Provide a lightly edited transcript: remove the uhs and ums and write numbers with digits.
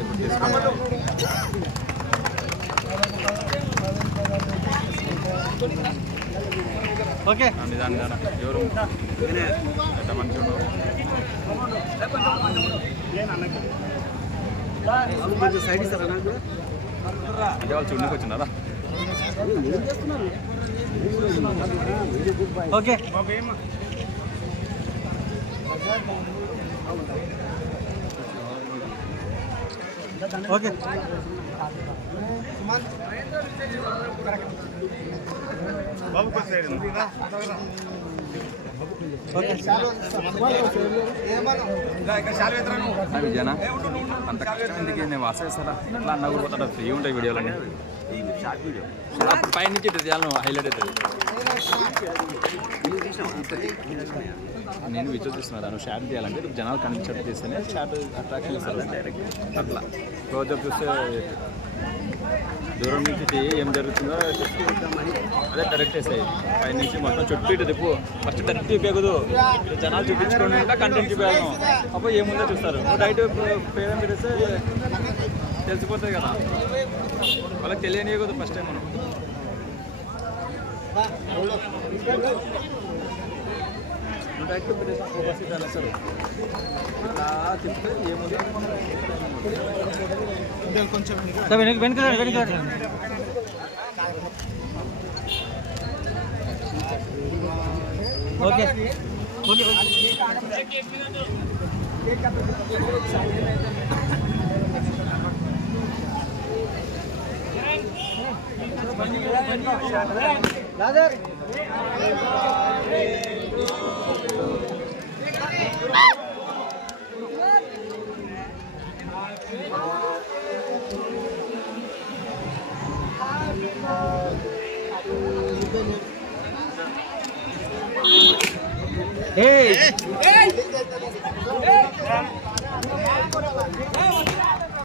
ఇప్పుడు తీసుకోండి. ఓకే నిదానం ఎవరు ఎంత మంచిగా ఉన్నారు. అంటే వాళ్ళు చూడడానికి వచ్చినారా? ఓకే ఓకే బాబు విజయనా అంత కష్టం ఎందుకు నేను వాసేస్తారా ఎట్లా అన్నా కూడా పోతాడు. ఫ్రీ ఉంటాయి వీడియోలన్నీ. షార్ట్ వీడియో పై నుంచి చేయాలి హైలైట్ అవుతుంది. నేను వీడియో చూస్తున్నా దాన్ని షార్ట్ చేయాలంటే జనాలు కనిపించడం చేస్తేనే షార్ట్ అట్రాక్షన్ ఇస్తారు. డైరెక్ట్ అట్లా క్లోజప్ చూస్తే దూరం నుంచి ఏం జరుగుతుందో అదే డైరెక్ట్ వేసాయి. పై నుంచి మొత్తం చుట్టూ ఇటు తిప్పు. ఫస్ట్ డైరెక్ట్ చూపించదు, జనాలు చూపించుకోండి కంటెంట్ చూపించాను. అప్పుడు ఏముందో చూస్తారు. డైరెక్ట్ పేరు పెడితే తెలిసిపోతుంది కదా, వాళ్ళకి తెలియని కదా ఫస్ట్ టైం మనం. డైరెక్ట్ పెట్టేసిన ఫోకస్ ఇట్లా సార్ ఇలా చెప్తే ఏముందో కొంచెం ఓకే ఓకే Hey!